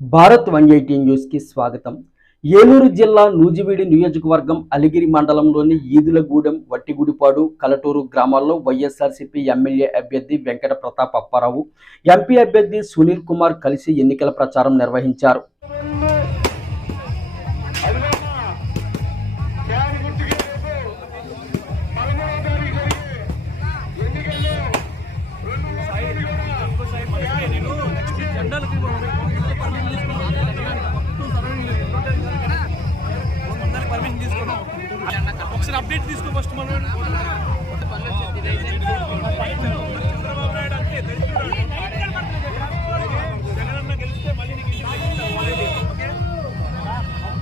భారత్ 180 న్యూస్కి స్వాగతం. ఏలూరు జిల్లా నూజివీడు నియోజకవర్గం అలిగిరి మండలంలోని ఈదులగూడెం, వట్టిగుడిపాడు, కలటూరు గ్రామాల్లో వైఎస్ఆర్సీపీ ఎమ్మెల్యే అభ్యర్థి వెంకట ప్రతాప్ అప్పారావు, ఎంపీ అభ్యర్థి సునీల్ కుమార్ కలిసి ఎన్నికల ప్రచారం నిర్వహించారు. ఒకసారి అప్డేట్ తీసుకో ఫస్ట్ మనం జగనన్న గెలిస్తే మళ్ళీ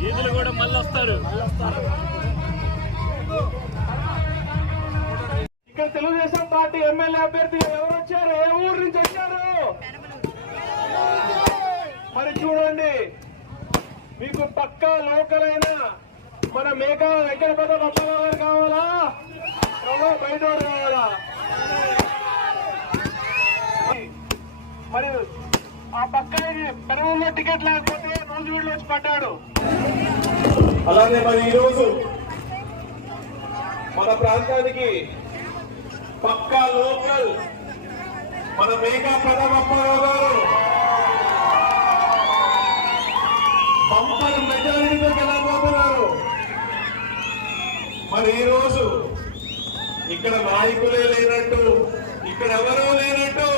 ఈదులు కూడా మళ్ళీ వస్తారు. ఇక్కడ తెలుగుదేశం పార్టీ ఎమ్మెల్యే అభ్యర్థి ఎవరు వచ్చారు? ఏ ఊరు నుంచి వచ్చారు? మరి చూడండి, మీకు పక్కా లోకల్ అయినా మన మేకా వెంకట ప్రతాప్ అప్పారావు గారు కావాలా, బయట కావాలా? మరి ఆ పక్క పెరుగులో టికెట్ లేకపోతే నూజివీడులో వచ్చి పడ్డాడు. అలాగే మరి ఈరోజు మన ప్రాంతానికి పక్కా లోకల్ మన మేకా ప్రతాప్ అప్పారావు గారు బంపర్ మెజారిటీతో గెలవబోతున్నారు. మరి ఈ రోజు ఇక్కడ నాయకులే లేనట్టు, ఇక్కడ ఎవరూ లేనట్టు